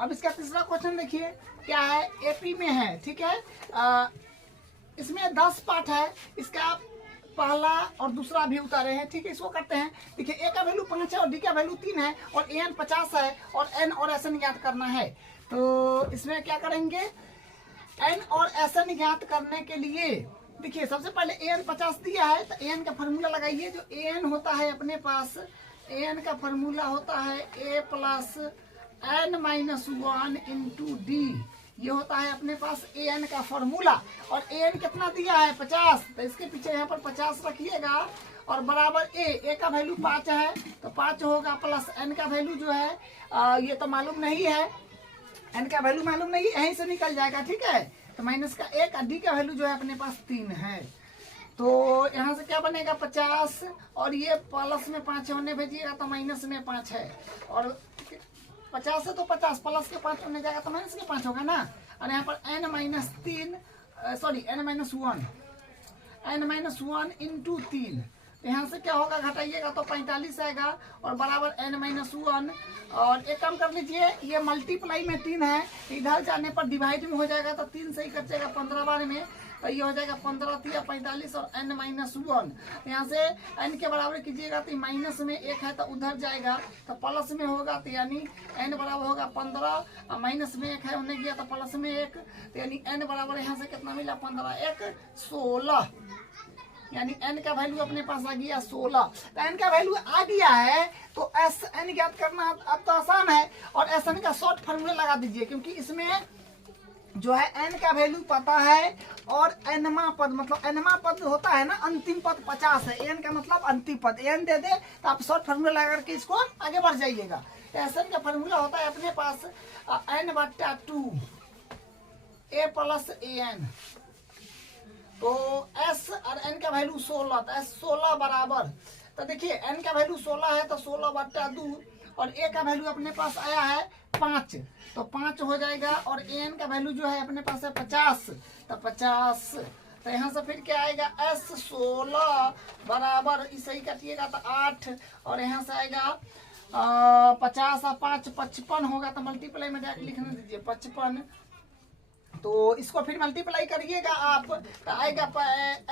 अब इसका तीसरा क्वेश्चन देखिए क्या है, एपी में है, ठीक है। इसमें 10 पार्ट है, इसका पहला और दूसरा भी उतारे हैं, ठीक है। इसको करते हैं। देखिए ए का वैल्यू 5 है और डी का वैल्यू 3 है और एन 50 है और एन और एस एन ज्ञात करना है। तो इसमें क्या करेंगे, एन और एस एन ज्ञात करने के लिए देखिए सबसे पहले एन 50 दिया है तो एन का फॉर्मूला लगाइए। जो एन होता है अपने पास, एन का फॉर्मूला होता है A plus N minus 1 into D, ये होता है अपने पास ए एन का फॉर्मूला। और ए एन कितना दिया है 50, तो इसके पीछे यहाँ पर 50 रखिएगा और बराबर ए का वैल्यू 5 है तो 5 होगा प्लस एन का वैल्यू जो है ये तो मालूम नहीं है, एन का वैल्यू मालूम नहीं, यहीं से निकल जाएगा, ठीक है। तो माइनस का 1 और डी का वैल्यू जो है अपने पास 3 है। तो यहाँ से क्या बनेगा 50 और ये प्लस में 5 होने भेजिएगा तो माइनस में 5 है और 50 है तो 50 प्लस के 5 होने जाएगा तो माइनस के 5 होगा ना। और यहाँ पर n minus 3 sorry n minus 1 into 3, यहाँ से क्या होगा घटाइएगा तो 45 आएगा और बराबर n माइनस 1। और एक काम कर लीजिए, ये मल्टीप्लाई में 3 है, इधर जाने पर डिवाइड में हो जाएगा तो 3 से ही कट जाएगा 15 बार में, तो ये हो जाएगा 15 या 45 और n माइनस 1। यहाँ से n के बराबर कीजिएगा तो माइनस में 1 है तो उधर जाएगा तो प्लस में होगा, तो यानी n बराबर होगा 15 और माइनस में 1 है होने गया तो प्लस में 1, तो यानी n बराबर यहाँ से कितना मिला 15 1 16, यानी n का वैल्यू अपने पास आ गया 16। तो n का वैल्यू आ गया है तो एस एन ज्ञात करना अब तो आसान है और एस एन का शॉर्ट फॉर्मूला लगा दीजिए, क्योंकि इसमें जो है n का वैल्यू पता है और nमा पद, मतलब nमा पद होता है ना, अंतिम पद 50 है, n का मतलब अंतिम पद, n दे दे तो आप शॉर्ट फॉर्मूला लगा करके इसको आगे बढ़ जाइएगा। एस एन का फॉर्मूला होता है अपने पास n/2 a plus a n, तो s और n का वैल्यू 16, तो s 16 बराबर, तो देखिए n का वैल्यू 16 है तो 16/2 और a का वैल्यू अपने पास आया है 5, तो 5 हो जाएगा और an का वैल्यू जो है अपने पास है 50, तो 50, तो यहाँ से फिर क्या आएगा s 16 बराबर, इसे ही काटिएगा तो 8 और यहाँ से आएगा 50 और 5 55 होगा, तो मल्टीप्लाई में जाकर लिखने दीजिए 55, तो इसको फिर मल्टीप्लाई करिएगा आप तो आएगा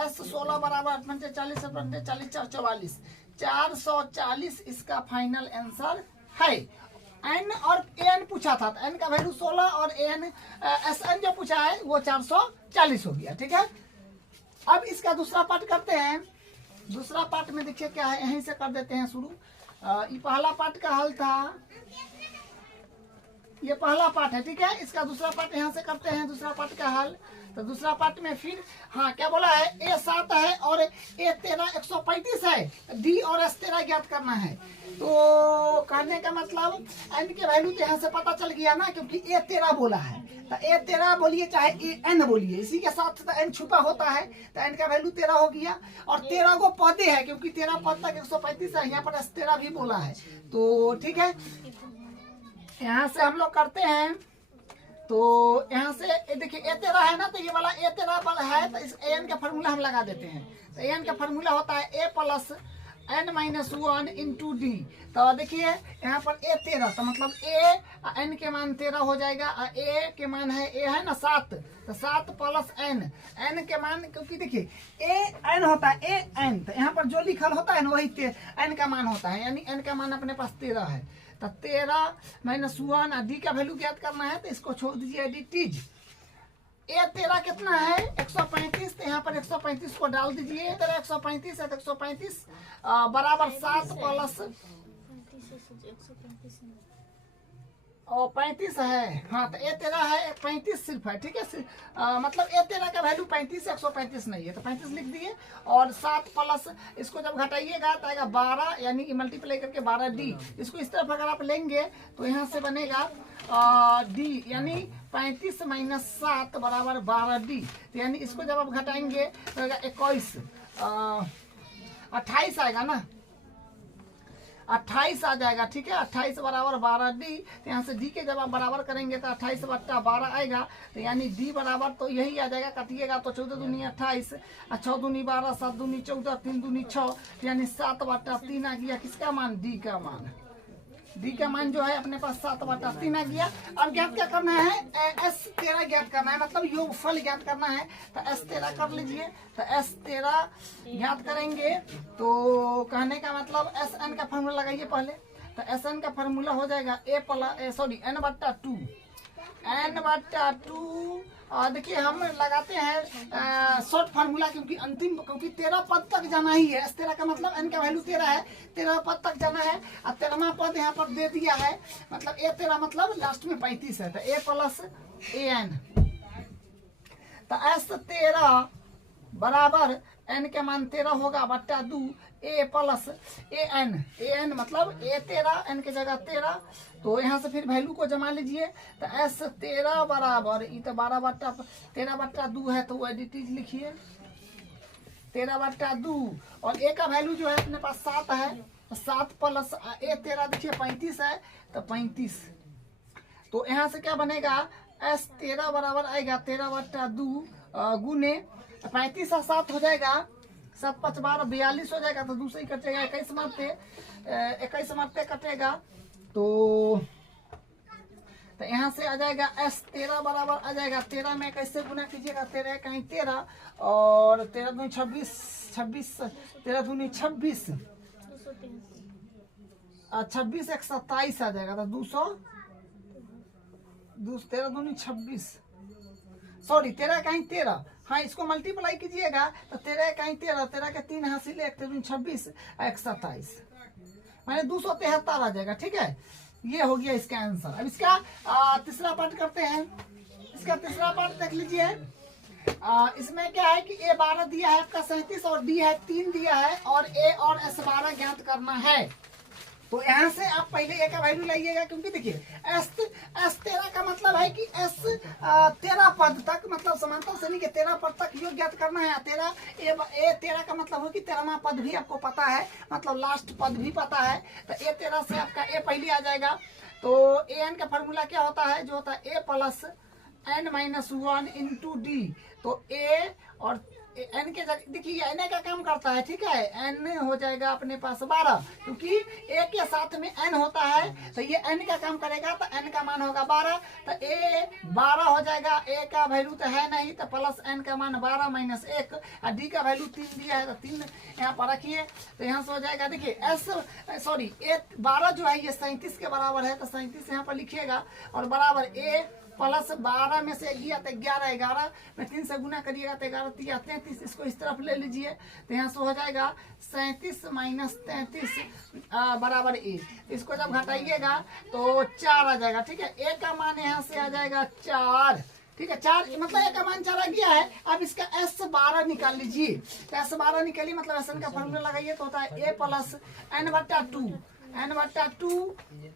s 16 बराबर 40 44 440 इसका फाइनल आंसर है। n और an पूछा था तो n का वैल्यू 16 और an sn जो पूछा है वो 440 हो गया, ठीक है। अब इसका दूसरा पार्ट करते हैं। दूसरा पार्ट में देखिए क्या है, यहीं से कर देते हैं शुरू। ये पहला पार्ट का हल था, ये पहला पार्ट है, ठीक है। इसका दूसरा पार्ट यहाँ से करते हैं, दूसरा पार्ट का हल। तो दूसरा पार्ट में फिर हाँ क्या बोला है, ए 7 है और ए 13 135 है, डी और एस 13 ज्ञात करना है। तो कहने का मतलब एन के वैल्यू तो यहाँ से पता चल गया ना, क्योंकि ए 13 बोला है, तो ए 13 बोलिए चाहे ए एन बोलिए, इसी के साथ तो एन छुपा होता है, तो एन का वैल्यू 13 हो गया। और 13 को पदे है, क्योंकि 13 पद तक 135 है, यहाँ पर एस 13 भी बोला है, तो ठीक है। यहाँ से हम लोग करते हैं, तो यहाँ से देखिए ए 13 है ना, तो ये वाला ए 13 है, तो इस एन का फॉर्मूला हम लगा देते हैं। तो एन का फॉर्मूला होता है A plus n minus 1 into D. तो देखिए यहाँ पर ए 13, तो मतलब ए एन के मान 13 हो जाएगा, ए के मान है ए है ना 7, तो 7 प्लस एन के मान, क्योंकि देखिए ए एन होता है ए एन, तो यहाँ पर जो लिखल होता है ना वही एन का मान होता है, यानी एन का मान अपने पास 13 है। तो 13 माइनस 1 डी का वैल्यू ज्ञात करना है, तो इसको छोड़ दीजिए एडिटीज। ए 13 कितना है 135, तो यहाँ पर 135 को डाल दीजिए, 135 है तो 135 बराबर 7 प्लस और 35 है, हाँ तो ए 13 है 35 सिर्फ है, ठीक है। मतलब ए 13 का वैल्यू 35 है, 135 नहीं है, तो 35 लिख दिए और 7 प्लस इसको जब घटाइएगा तो आएगा 12, यानी कि मल्टीप्लाई करके 12 डी। इसको इस तरफ अगर आप लेंगे तो यहाँ से बनेगा डी, यानी 35 माइनस 7 बराबर 12 डी, तो यानी इसको जब आप घटाएंगे तो आएगा 21 28 आएगा ना, 28 आ जाएगा, ठीक है। 28 बराबर 12 डी, तो यहाँ से डी के जब आप बराबर करेंगे तो 28 बट्टा 12 आएगा, तो यानी डी बराबर तो यही आ जाएगा, काटिएगा तो 14 दूनी 28, 6 दूनी 12, 7 दूनी 14, 3 दूनी 6, यानी 7 बट्टा 3 आ गया किसका मान, डी का मान। डी का मान जो है अपने पास 7/3 आ गया। अब ज्ञात क्या करना है, S13 ज्ञात करना है, मतलब योगफल ज्ञात करना है। तो S13 कर लीजिए। तो S13 ज्ञात करेंगे तो कहने का मतलब Sn का फॉर्मूला लगाइए पहले। तो Sn का फॉर्मूला हो जाएगा n/2 n/2। देखिए हम लगाते हैं शॉर्ट फार्मूला, क्योंकि अंतिम, क्योंकि 13 पद तक जाना ही है। S13 का मतलब n का वैल्यू 13 है, 13 पद तक जाना है। और 13वां पद यहाँ पर दे दिया है, मतलब A13 मतलब लास्ट में 35 है। तो A + AN। तो S13 बराबर n के मान 13 होगा बट्टा 2 A + AN मतलब A13 n की जगह 13। तो यहाँ से फिर वैल्यू को जमा लीजिए। तो S13 बराबर ये तो 13/2 है, तो वो एडिटिव लिखिए 13/2। और A का वैल्यू जो है अपने पास 7 है। तो 7 + A13 देखिए 35 है, तो 35। तो यहाँ से क्या बनेगा, S13 बराबर आएगा 13/2 गुने 35 और 7 हो जाएगा, 7 × 5 = 12, 42 हो जाएगा। तो दूसरे ही कटेगा, 21 मारते कटेगा। तो यहाँ से आ जाएगा S13 बराबर आ जाएगा 13 में कैसे गुना कीजिएगा, 13 कहीं 13 और 13 दूनी 26, 13 दूनी 26, 26 एक 27 आ जाएगा। तो 13 दूनी 26, सॉरी 13 कहीं 13, हाँ इसको मल्टीप्लाई कीजिएगा। तो 13 कहीं 13, 13 के 3 हासिल 1, 13 26 एक 27, माने 273 आ जाएगा। ठीक है, ये हो गया इसका आंसर। अब इसका तीसरा पार्ट करते हैं। इसका तीसरा पार्ट देख लीजिए। इसमें क्या है कि A 12 दिया है आपका 37 और D है 3 दिया है और A और S 12 ज्ञात करना है। तो यहाँ से आप पहले A का वैल्यू लाइएगा, क्योंकि देखिए S13 का मतलब है कि S13 पद तक, मतलब समांतर श्रेणी के 13 पद तक योग ज्ञात करना है। 13 का मतलब हो कि 13वां पद भी आपको पता है, मतलब लास्ट पद भी पता है। तो A13 से आपका A पहले आ जाएगा। तो AN का फॉर्मूला क्या होता है, जो होता है A + n - 1 × D। तो A और n के जगह देखिए n का काम करता है। ठीक है, n हो जाएगा अपने पास 12, क्योंकि a के साथ में n होता है। तो ये n का काम करेगा, तो n का मान होगा 12। तो a 12 हो जाएगा, a का वैल्यू तो है नहीं, तो प्लस n का मान 12 - 1 और d का वैल्यू 3 दिया है, तो 3 यहाँ पर रखिए। तो यहाँ से हो जाएगा, देखिए a 12 जो है ये 37 के बराबर है। तो 37 यहाँ पर लिखिएगा और बराबर a + 12 में से गया तो 11, 11 में 3 से गुना करिएगा तो 11 × 3 = 33। इसको इस तरफ ले लीजिए। तो यहाँ से हो जाएगा 37 - 33 बराबर A। इसको जब घटाइएगा तो 4 आ जाएगा। ठीक है, A का मान यहाँ से आ जाएगा 4। ठीक है, 4 मतलब A का मान 4 आ गया है। अब इसका S12 निकाल लीजिए। तो S12 निकालिए, मतलब SN का फॉर्मूला लगाइए, तो होता है A + n/2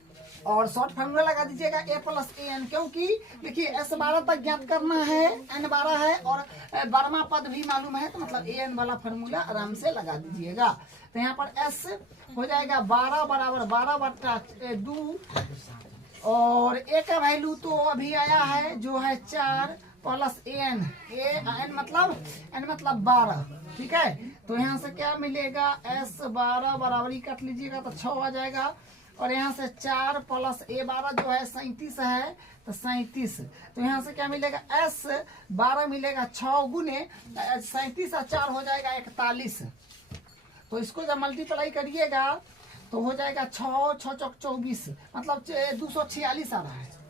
और शॉर्ट फार्मूला लगा दीजिएगा A + AN, क्योंकि देखिए S12 तक ज्ञात करना है, N 12 है और 12वां पद भी मालूम है। तो मतलब AN वाला फार्मूला आराम से लगा दीजिएगा। तो यहाँ पर S हो जाएगा 12 बराबर 12/2 और A का वैल्यू तो अभी आया है जो है 4 + AN, n मतलब 12। ठीक है, तो यहाँ से क्या मिलेगा, S12 बराबरी कट लीजिएगा तो 6 आ जाएगा। और यहाँ से 4 + A12 जो है 37 है, तो 37। तो यहाँ से क्या मिलेगा, S12 मिलेगा 6 गुने 37 और 4 हो जाएगा 41। तो इसको जब मल्टीप्लाई करिएगा तो हो जाएगा 6 × 6 = 24, मतलब 246 आ रहा है।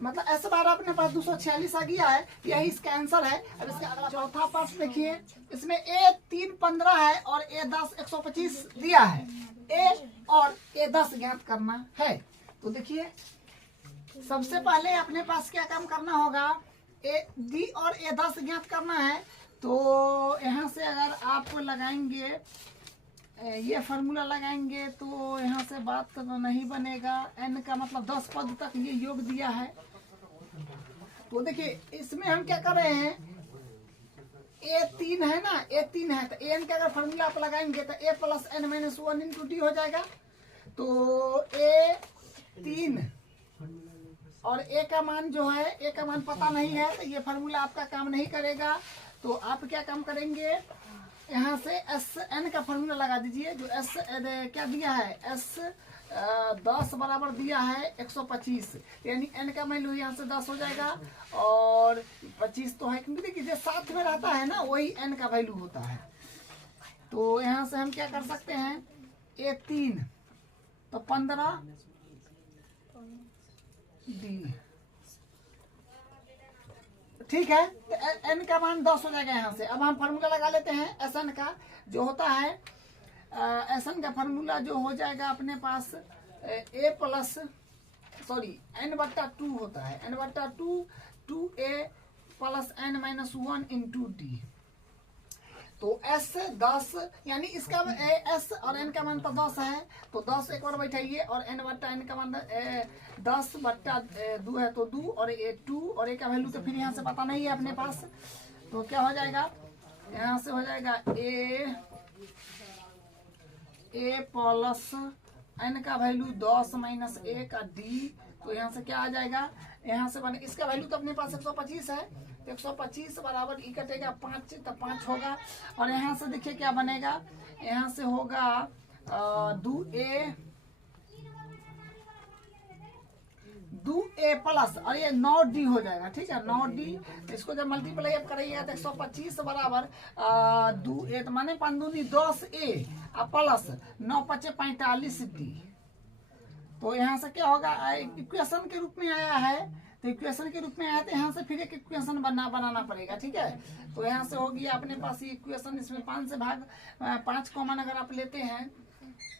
मतलब S12 अपने पास 246 आ गया है, यही इसका आंसर है। अब इसका अगला चौथा पार्ट देखिए। इसमें A3 15 है और A10 125 दिया है। A और A10 ज्ञात करना है। तो देखिए सबसे पहले अपने पास क्या काम करना होगा, D और A10 ज्ञात करना है। तो यहाँ से अगर आप लगाएंगे, ये फार्मूला लगाएंगे, तो यहाँ से बात तो नहीं बनेगा। n का मतलब 10 पद तक ये योग दिया है। तो देखिए इसमें हम क्या कर रहे हैं, A3 है ना, A3 है, तो AN का अगर फार्मूला आप लगाएंगे तो A + n - 1 × D हो जाएगा। तो A3 और A का मान जो है, A का मान पता नहीं है, तो ये फार्मूला आपका काम नहीं करेगा। तो आप क्या काम करेंगे, यहाँ से SN का फार्मूला लगा दीजिए। जो S क्या दिया है, 10 बराबर दिया है 125, यानी n का वैल्यू यहाँ से 10 हो जाएगा और 25 तो है, क्योंकि देखिए जो साथ में रहता है ना वही n का वैल्यू होता है। तो यहाँ से हम क्या कर सकते हैं, ये 3 तो 15 डी, ठीक है। तो n का मान 10 हो जाएगा यहाँ से। अब हम फार्मूला लगा लेते हैं Sn का, जो होता है Sn का फार्मूला जो हो जाएगा अपने पास a प्लस सॉरी n/2 होता है, n/2 2a plus n minus 1 into D. तो s 10 यानी इसका s और n का मान तो 10 है, तो 10 एक बार बैठाइए और n/n का मान 10/2 है तो 2 और a 2 और a का वैल्यू तो फिर यहाँ से पता नहीं है अपने पास, तो क्या हो जाएगा, यहाँ से हो जाएगा a प्लस n का वैल्यू 10 माइनस a का d। तो यहाँ से क्या आ जाएगा, यहाँ से बने इसका वैल्यू तो अपने पास 125 है, 125 बराबर ई कटेगा 5 तो 5 होगा। और यहाँ से देखिए क्या बनेगा, यहाँ से होगा 2a प्लस और ये 9d हो जाएगा, ठीक है 9d। इसको जब मल्टीप्लाई अब करेंगे तो 125 बराबर 2a तो माने 5 दूनी 10a प्लस 9 5 45d। तो यहाँ से क्या होगा, इक्वेशन के रूप में आया है, तो इक्वेशन के रूप में आया तो यहाँ से फिर एक इक्वेशन बनाना पड़ेगा, ठीक है। तो यहाँ से होगी अपने पास ये इक्वेशन, इसमें 5 से भाग 5 कॉमन अगर आप लेते हैं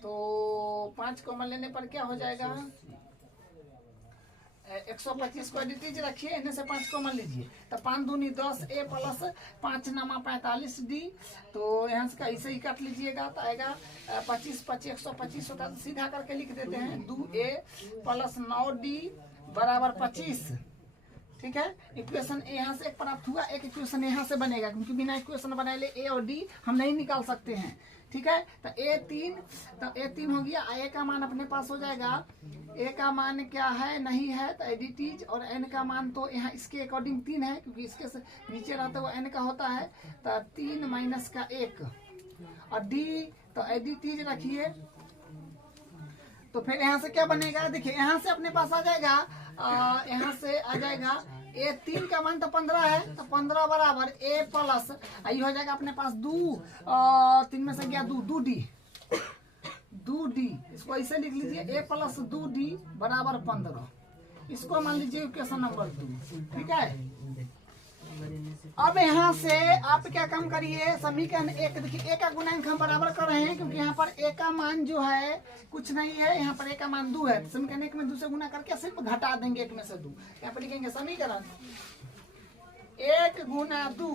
तो 5 कॉमन लेने पर क्या हो जाएगा, 125 को एडिटीज रखिए, इन्हें से 5 कॉमन लीजिए तो 5 दूनी 10 a प्लस 5 नामा 45 d। तो यहाँ से ऐसे ही काट लीजिएगा तो आएगा 25 25 125 होता है, तो सीधा करके लिख देते हैं 2a प्लस 9d बराबर 25, ठीक है। इक्वेशन ए यहाँ से एक प्राप्त हुआ, एक इक्वेशन यहाँ से बनेगा, क्योंकि बिना इक्वेशन बनाए ले ए और डी हम नहीं निकाल सकते हैं, ठीक है। तो a3 हो गया, a का मान अपने पास हो जाएगा, a का मान क्या है नहीं है तो एडिटीज, और n का मान तो यहाँ इसके अकॉर्डिंग 3 है, क्योंकि इसके से नीचे रहता है वो n का होता है, तो 3 माइनस का 1 और d तो एडिटीज रखिए। तो फिर यहाँ से क्या बनेगा, देखिए यहाँ से अपने पास आ जाएगा, यहाँ से आ जाएगा a3 का मान तो 15 है, तो 15 बराबर a प्लस ये हो जाएगा अपने पास 3 में से गया 2d, इसको ऐसे लिख लीजिए a प्लस 2d बराबर 15, इसको मान लीजिए इक्वेशन नंबर 2, ठीक है। अब यहाँ से आप क्या काम करिए, समीकरण 1 देखिए a का गुणांक हम बराबर कर रहे हैं, क्योंकि यहाँ पर a का मान जो है कुछ नहीं है, यहाँ पर a का मान 2 है, तो समीकरण 1 में 2 से गुना करके सिर्फ घटा देंगे 1 में से 2। यहाँ पर लिखेंगे समीकरण 1 गुना 2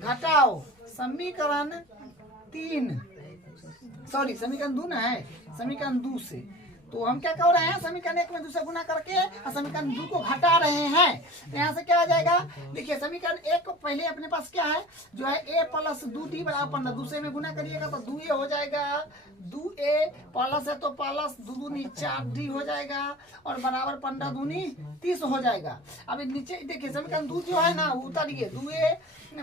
घटाओ समीकरण 3, सॉरी समीकरण 2 ना है, समीकरण 2 से। तो हम क्या कर रहे हैं, समीकरण 1 में 2 से गुना करके और समीकरण 2 को घटा रहे हैं। तो यहाँ से क्या आ जाएगा, देखिए समीकरण 1 को पहले अपने पास क्या है, जो है a प्लस 2d बराबर 15, 2 से में गुना करिएगा तो 2a हो जाएगा, 2a प्लस है तो प्लस 2 दूनी 4d हो जाएगा और बराबर 15 दूनी 30 हो जाएगा। अब नीचे देखिए समीकरण 2 जो है ना उतारिए, 2a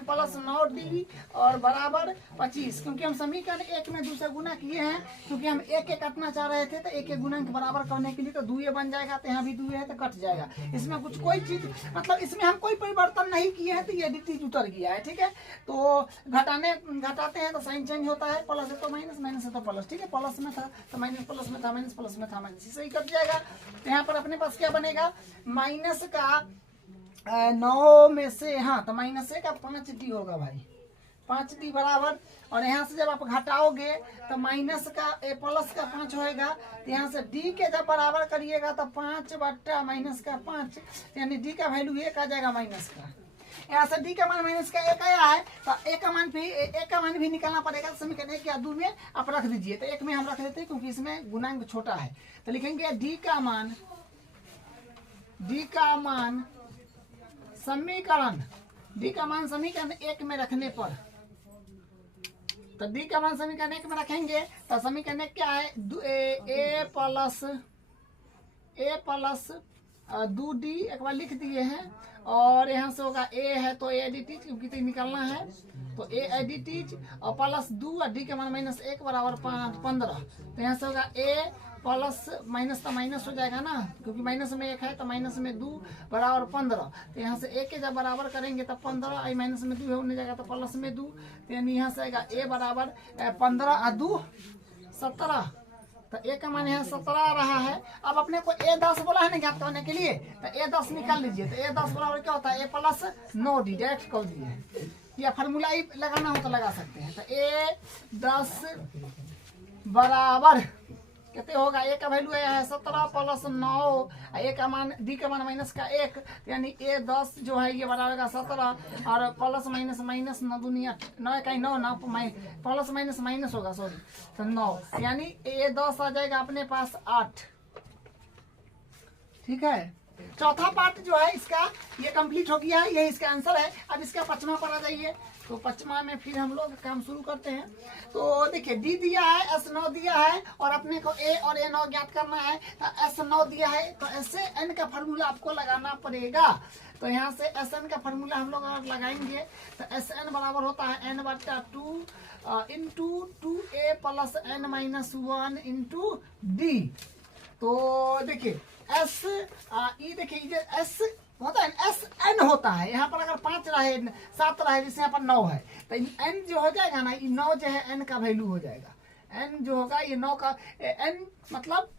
प्लस 9d और बराबर 25, क्योंकि हम समीकरण 1 में 2 से गुना किए हैं, क्योंकि हम एक काटना चाह रहे थे, तो एक गुणक बराबर करने के लिए तो 2a बन जाएगा, तो यहाँ भी 2a है तो कट जाएगा। इसमें कुछ कोई चीज मतलब इसमें हम कोई परिवर्तन नहीं किए हैं, तो ये एडिटीज उतर गया है, ठीक है। तो घटाते हैं तो साइन चेंज होता है, प्लस है तो माइनस, माइनस है तो प्लस, ठीक है। प्लस में था तो माइनस, प्लस में था माइनस, प्लस में था माइनस, इसे ही कट जाएगा। तो यहाँ पर अपने पास क्या बनेगा, माइनस का 9 में से, हाँ तो माइनस का 5d होगा भाई, 5d बराबर, और यहाँ से जब आप घटाओगे तो माइनस का प्लस का 5 होएगा, तो यहाँ से d के जब बराबर करिएगा तो 5 बट्टा माइनस का 5, यानी d का वैल्यू 1 आ जाएगा माइनस का। यहाँ से d का मान माइनस का 1 आया है, तो a का मान भी निकालना पड़ेगा। समीकरण 1 या 2 में आप रख दीजिए, तो 1 में हम रख देते हैं क्योंकि इसमें गुणांक छोटा है। तो लिखेंगे d का मान समीकरण समीकरण 1 में रखने पर, तो d का मान समीकरण 1 में रखेंगे तो समीकरण 1 क्या है, a प्लस 2d एक बार लिख दिए हैं, और यहाँ से होगा a है तो a एडिटीज, क्योंकि तो निकालना है तो a एडिटीज और प्लस 2 और d के मान माइनस 1 बराबर 15, तो यहाँ से होगा a प्लस माइनस तो माइनस हो जाएगा ना, क्योंकि माइनस में 1 है तो माइनस में 2 बराबर 15। तो यहाँ से a के जब बराबर करेंगे तो 15 आई माइनस में 2 होने जाएगा तो प्लस में 2। तो यानी यहाँ से आएगा a बराबर 15 और 2 17। तो a का मान यहाँ 17 आ रहा है। अब अपने को a 10 बोला है ना ज्ञात करने के लिए, तो a 10 निकाल लीजिए। तो a 10 बराबर क्या होता है, a प्लस 9d डायरेक्ट कर दिए, या फार्मूला ही लगाना हो तो लगा सकते हैं। तो a 10 बराबर कितने होगा, a का वैल्यू है 17 प्लस 9, a का मान d का मान माइनस का 1, यानी a 10 जो है ये बराबर 17 और प्लस माइनस माइनस 9 दुनिया 9 का 9 ना प्लस माइनस माइनस होगा, सॉरी, तो 9, यानी a 10 आ जाएगा अपने पास 8। ठीक है, चौथा पार्ट जो है इसका ये कंप्लीट हो गया है, ये इसका आंसर है। अब इसका पचमा पर आ जाइए। तो पचमा में फिर हम लोग काम शुरू करते हैं। तो देखिए डी दिया है, एस 9 दिया है और अपने को ए और ए 9 ज्ञात करना है। तो एस 9 दिया है तो एस एन का फार्मूला आपको लगाना पड़ेगा। तो यहाँ से एस एन का फार्मूला हम लोग अगर लगाएंगे तो एस एन बराबर होता है एन बटा 2 into 2a plus N minus 1 into D. तो देखिए एस देखिए एस होता है, एस एन होता है। यहाँ पर अगर 5 रहे 7 रहे, जैसे यहाँ पर 9 है, तो एन जो हो जाएगा ना, ये 9 जो है एन का वैल्यू हो जाएगा। एन जो होगा ये 9 का एन मतलब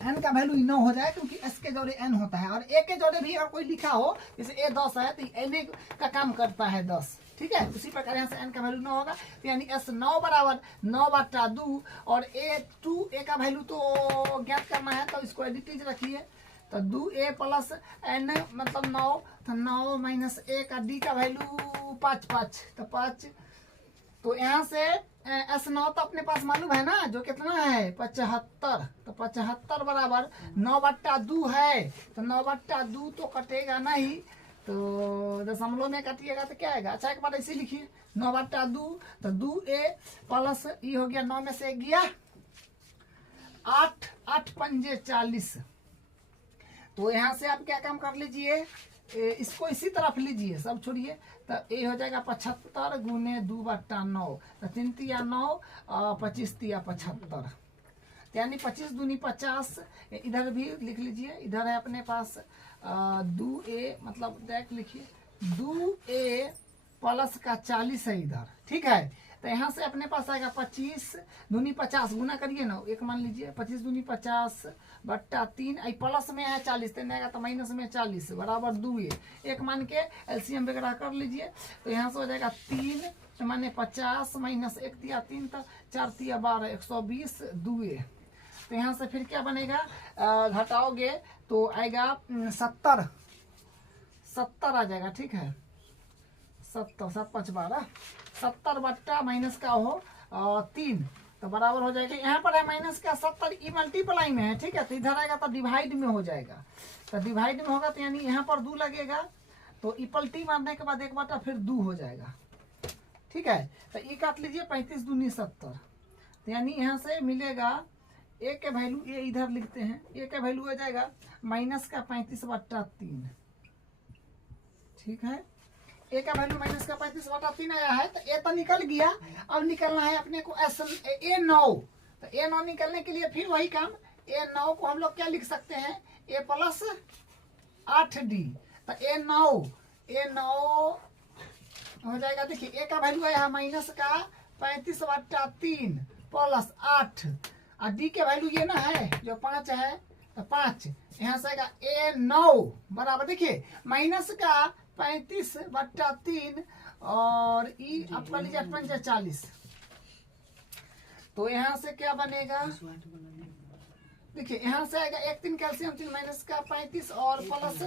एन का वैल्यू 9 हो जाए, क्योंकि एस के जोड़े एन होता है। और ए के जोड़े भी अगर कोई लिखा हो, जैसे ए 10 है तो एन का काम करता है 10। ठीक है, उसी प्रकार यहाँ से एन का वैल्यू 9 होगा। तो यानी एस 9 बराबर 9 बटा 2 और ए का वैल्यू तो ज्ञात करना है, तो इसको एडिटिव रखिए। तो 2a प्लस एन मतलब 9, तो 9 माइनस a का डी का वैल्यू 5 तो 5। तो यहाँ से एस 9 तो अपने पास मालूम है ना, जो कितना है 75। तो 75 बराबर 9 बट्टा 2 है, तो 9 बट्टा 2 तो कटेगा नहीं, तो दशमलव में काटिएगा तो क्या आएगा। अच्छा एक बार ऐसे लिखिए 9 बट्टा 2, तो 2a प्लस ये हो गया 9 में से 1 गया 8, 8 पंजे 40। तो यहाँ से आप क्या काम कर लीजिए, इसको इसी तरफ लीजिए, सब छोड़िए। तो ये हो जाएगा 75 गुने 2 बट्टा 9, तो 3 तिया 9 25 तिया 75, यानी 25 दूनी 50। इधर भी लिख लीजिए, इधर है अपने पास 2a मतलब डायरेक्ट लिखिए 2a प्लस का 40 है इधर। ठीक है, तो यहाँ से अपने पास आएगा 25 दूनी 50 गुना करिए ना, एक मान लीजिए 25 दूनी 50 बट्टा 3, आई प्लस में है 40 तीन आएगा तो माइनस में 40 बराबर 2a। एक मान के एलसीएम वगैरह कर लीजिए। तो यहाँ से हो जाएगा 3 माने 50 माइनस 1 तिया 3 तो 4 तिया 12 120 2a। तो यहाँ से फिर क्या बनेगा, घटाओगे तो आएगा 70 आ जाएगा। ठीक है, 70 7 5 12 70 बट्टा माइनस का हो 3, तो बराबर हो जाएगा। यहाँ पर है माइनस का 70, ई मल्टीप्लाई में है। ठीक है, तो इधर आएगा तो डिवाइड में हो जाएगा। तो डिवाइड में होगा तो यानी यहाँ पर 2 लगेगा, तो ई पलटी मारने के बाद 1 बटा फिर 2 हो जाएगा। ठीक है, तो ई काट लीजिए 35 दूनी 70, तो यानी यहाँ से मिलेगा ए के वैल्यू, ए इधर लिखते हैं, ए का वैल्यू हो जाएगा माइनस का 35 बट्टा 3। ठीक है, ए का वैल्यू माइनस का 35 बटा 3 आया है, तो ए तो निकल गया। अब निकलना है अपने को एस ए 9। तो ए 9 निकलने के लिए फिर वही काम, ए 9 को हम लोग क्या लिख सकते हैं, ए प्लस 8d। तो ए 9 हो जाएगा। देखिए ए का वैल्यू आया माइनस का 35 बटा 3 प्लस 8, और डी के वैल्यू ये ना है जो 5 है, तो 5 यहाँ से आएगा ए 9 बराबर, देखिए माइनस का 35 बट्टा 3 और ई आपका लीजिए 5 40। तो यहाँ से क्या बनेगा, देखिए यहाँ से आएगा 1 3 कैल्शियम 3 माइनस का 35 और प्लस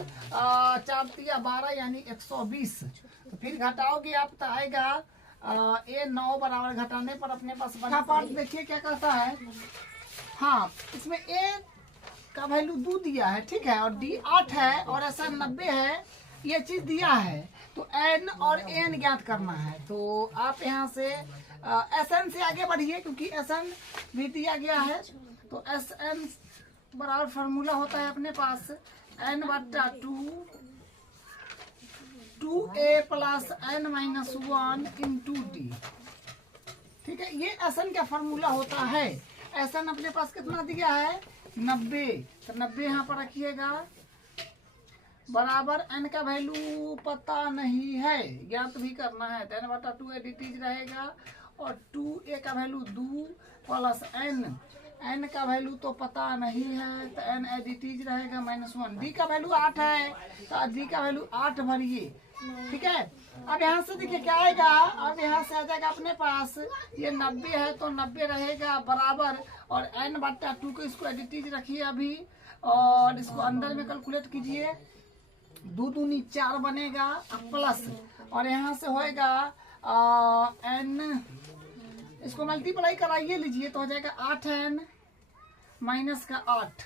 4 तिया 12 यानी 120। तो फिर घटाओगे आप तो आएगा ए 9 बराबर, घटाने पर अपने पास बना पार्ट। देखिए क्या कहता है, हाँ इसमें ए का वैल्यू 2 दिया है। ठीक है, और डी 8 है और ऐसा 90 है, ये चीज दिया है। तो एन और एन ज्ञात करना है। तो आप यहाँ से एस एन से आगे बढ़िए, क्योंकि एस एन भी दिया गया है। तो एस एन बराबर फार्मूला होता है अपने पास एन बट्टा 2a plus N minus 1 into d. ठीक है, ये एस एन का फार्मूला होता है। SN अपने पास कितना दिया है 90, तो 90 यहाँ पर रखिएगा बराबर n का वैल्यू पता नहीं है, ज्ञात भी करना है। तो n बटा 2 एडिटीज रहेगा और 2a का वैल्यू 2 प्लस n का वैल्यू तो पता नहीं है, तो n एडिटीज रहेगा -1। d का वैल्यू 8 है, तो d का वैल्यू 8 भरिए, ठीक है। अब यहाँ से देखिए क्या आएगा, अब यहाँ से आ जाएगा अपने पास ये 90 है तो 90 रहेगा बराबर, और n बटा 2 को इसको एडिटीज रखिए अभी, और इसको अंदर में कैलकुलेट कीजिए, 2 दूनी 4 बनेगा प्लस, और यहाँ से होएगा n, इसको मल्टीप्लाई कराइए लीजिए तो हो जाएगा 8n माइनस का 8।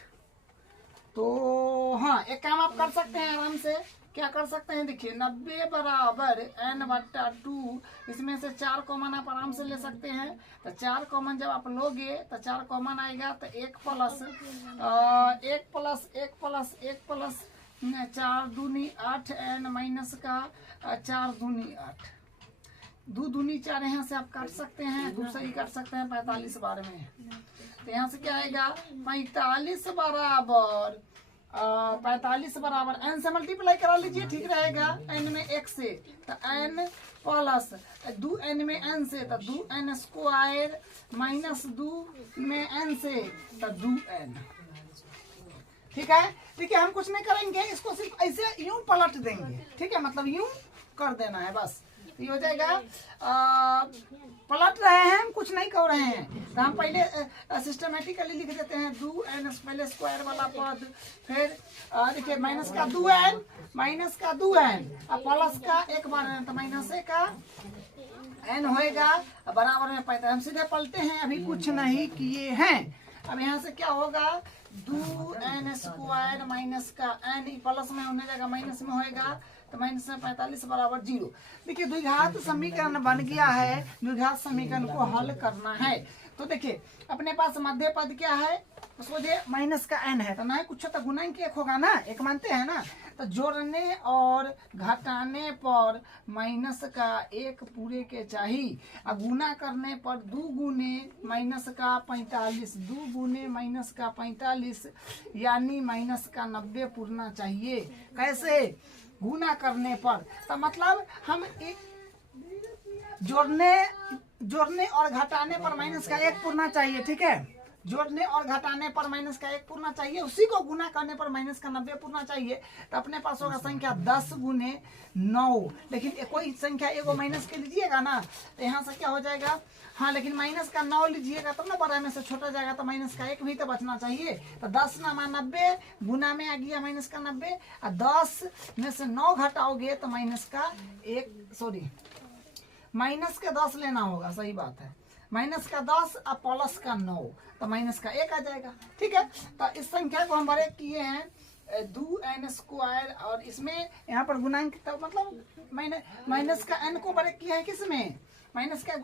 तो हाँ एक काम आप कर सकते हैं आराम से, क्या कर सकते हैं देखिए 90 बराबर n बट्टा 2, इसमें से 4 कॉमन आप आराम से ले सकते हैं। तो 4 कॉमन जब आप लोगे तो 4 कॉमन आएगा, तो 1 प्लस 1 प्लस 4 दूनी 8n माइनस का 4 दूनी 8, 2 दूनी 4 यहाँ से आप काट सकते हैं, दूसरा ही काट सकते हैं 45 बार में। तो यहाँ से क्या आएगा 45 बराबर 45 बराबर n से मल्टीप्लाई करा लीजिए, ठीक रहेगा, n में 1 से तो n प्लस 2n में n से तो 2n स्क्वायर माइनस 2 में n से तो 2n, ठीक है। ठीक है, हम कुछ नहीं करेंगे, इसको सिर्फ ऐसे यूं पलट देंगे, ठीक है, मतलब यूं कर देना है बस, ये हो जाएगा। पलट रहे हैं हम, कुछ नहीं कर रहे हैं, तो हम पहले सिस्टमेटिकली लिख देते हैं 2n पहले स्क्वायर वाला पद, फिर देखिए माइनस का 2n और प्लस का एक बार तो माइनस का n होएगा बराबर में 45। हम सीधे पलटे हैं, अभी कुछ नहीं किए हैं। अब यहाँ से क्या होगा 2n स्क्वायर माइनस का n प्लस में होने जाएगा माइनस में होएगा, तो माइनस में 45 बराबर 0। देखिए द्विघात समीकरण बन गया है, द्विघात समीकरण को हल करना है। तो देखिए अपने पास मध्य पद क्या है, उसको जो माइनस का n है, तो ना कुछ तो गुणांक एक होगा ना, एक मानते हैं ना, तो जोड़ने और घटाने पर माइनस का 1 पूरे के चाहिए, और गुना करने पर 2 गुने माइनस का 45, 2 गुने माइनस का 45 यानी माइनस का 90 पूरना चाहिए। कैसे गुना करने पर, तो मतलब हम एक जोड़ने और घटाने पर माइनस का 1 पूरना चाहिए, ठीक है, जोड़ने और घटाने पर माइनस का 1 पूरना चाहिए, उसी को गुना करने पर माइनस का 90 पूरना चाहिए। तो अपने पास होगा संख्या 10 गुने 9, लेकिन कोई संख्या एगो माइनस के लीजिएगा ना, तो यहाँ से क्या हो जाएगा, हाँ लेकिन माइनस का 9 लीजिएगा तब ना बड़ा में से छोटा जाएगा, तो माइनस का 1 भी तो बचना चाहिए। तो 10 नामा 90 गुना में आ गया माइनस का 90, और 10 में से 9 घटाओगे तो माइनस का 10 लेना होगा, सही बात है, माइनस का 10 और प्लस का 9, तो माइनस का 1 आ जाएगा, ठीक है। तो इस संख्या को हम बड़े किए हैं 2n स्क्वायर, और इसमें यहाँ पर गुणांक तो मतलब माइनस का n को बड़े किया है किसमें, माइनस का,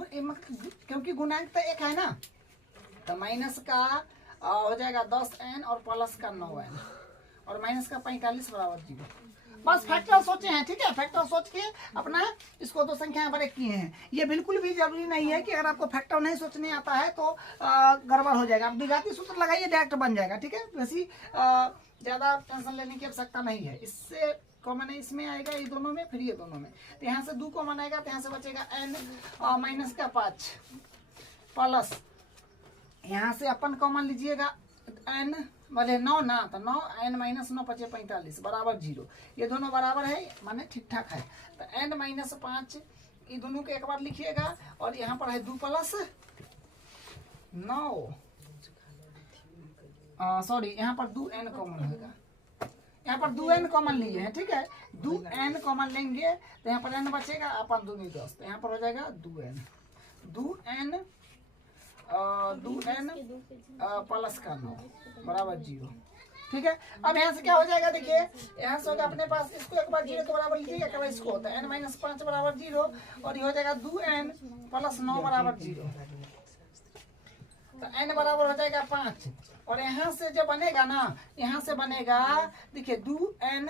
क्योंकि गुणांक तो 1 है ना, तो माइनस का हो जाएगा 10n और प्लस का 9n और माइनस का 45 बराबर 0। बस फैक्टर सोचे हैं, ठीक है, फैक्टर सोच के अपना इसको 2 संख्याएं बड़े किए हैं। ये बिल्कुल भी जरूरी नहीं है कि अगर आपको फैक्टर नहीं सोचने आता है तो गड़बड़ हो जाएगा, आप द्विघाती सूत्र लगाइए डायरेक्ट बन जाएगा, ठीक है, वैसी ज्यादा टेंशन लेने की आवश्यकता नहीं है। इससे कॉमन है, इसमें आएगा ये दोनों में, फिर ये दोनों में, तो यहाँ से 2 कॉमन आएगा, तो यहाँ से बचेगा n माइनस का 5 प्लस, यहाँ से अपन कॉमन लीजिएगा n वाले 9 ना, तो 9 n माइनस 9 5 45 बराबर 0, ये दोनों बराबर है माने ठीक ठाक है। तो n माइनस 5 ये दोनों को एक बार लिखिएगा, और यहाँ पर है 2 प्लस 9, सॉरी यहाँ पर 2n कॉमन होगा, यहाँ पर 2n कॉमन लिए हैं, ठीक है, 2n कॉमन लेंगे तो यहाँ पर n बचेगा, अपन 2 नहीं 10, तो यहाँ पर हो जाएगा 2n प्लस का 9 बराबर 0, ठीक है। अब यहाँ से क्या हो जाएगा देखिए, यहाँ से होगा अपने पास, इसको एक बार 0 के बराबर लीजिएगा, क्या इसको होता है n माइनस 5 बराबर 0, और ये हो जाएगा 2n प्लस 9 बराबर 0, तो n बराबर हो जाएगा 5, और यहाँ से जो बनेगा ना, यहाँ से बनेगा देखिए 2n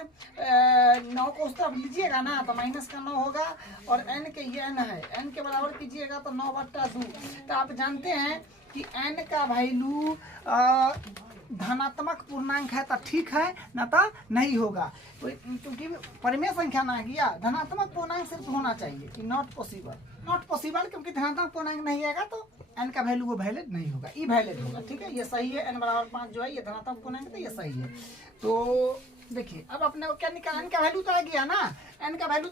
9 को उस तरफ लीजिएगा ना, तो माइनस का 9 होगा, और n के ये n है, n के बराबर कीजिएगा तो 9 बट्टा 2। तो आप जानते हैं कि n का वैल्यू धनात्मक पूर्णांक है तो ठीक है, न तो नहीं होगा। तो क्योंकि परिमेय संख्या ना गया, धनात्मक पूर्णांक सिर्फ होना चाहिए कि नॉट पॉसिबल, क्योंकि धनात्मक पूर्णांक नहीं आएगा तो n का वैल्यू वो वैलिड नहीं होगा, ई वैलिड होगा। ठीक है, ये सही है, n बराबर 5 जो है ये धनात्मक पूर्णांक तो ये सही है। तो देखिए अब अपने को क्या निकाला, n का वैल्यू तो आ गया ना, n का वैल्यू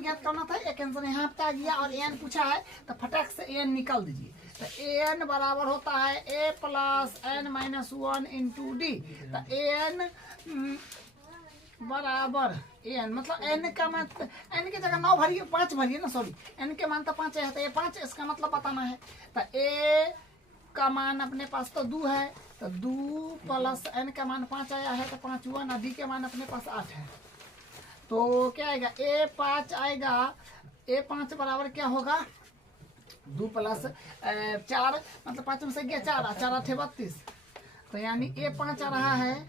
ज्ञात करना था। एक आंसर यहाँ पे आ गया और an पूछा है तो फटाक से an निकाल दीजिए। तो an बराबर होता है a plus n minus 1 into D. तो an बराबर n मतलब n का मान, n की जगह 9 भरिए, 5 भरिए ना, सॉरी n के मान तो 5 है, तो ये 5 इसका मतलब बताना है। तो a का मान अपने पास तो 2 है, तो 2 प्लस n का मान 5 आया है तो 5 हुआ ना, डी के मान अपने पास 8 है। तो क्या आएगा, a5 आएगा, a5 बराबर क्या होगा, 2 प्लस 4 मतलब 5 में से गया 4, 4 8 32। तो यानी a5 आ रहा है,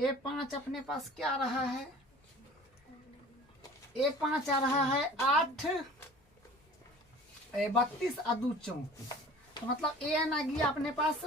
a5 अपने पास क्या आ रहा है, a5 आ रहा है 8 32 और 2 34। तो मतलब an आ गया अपने पास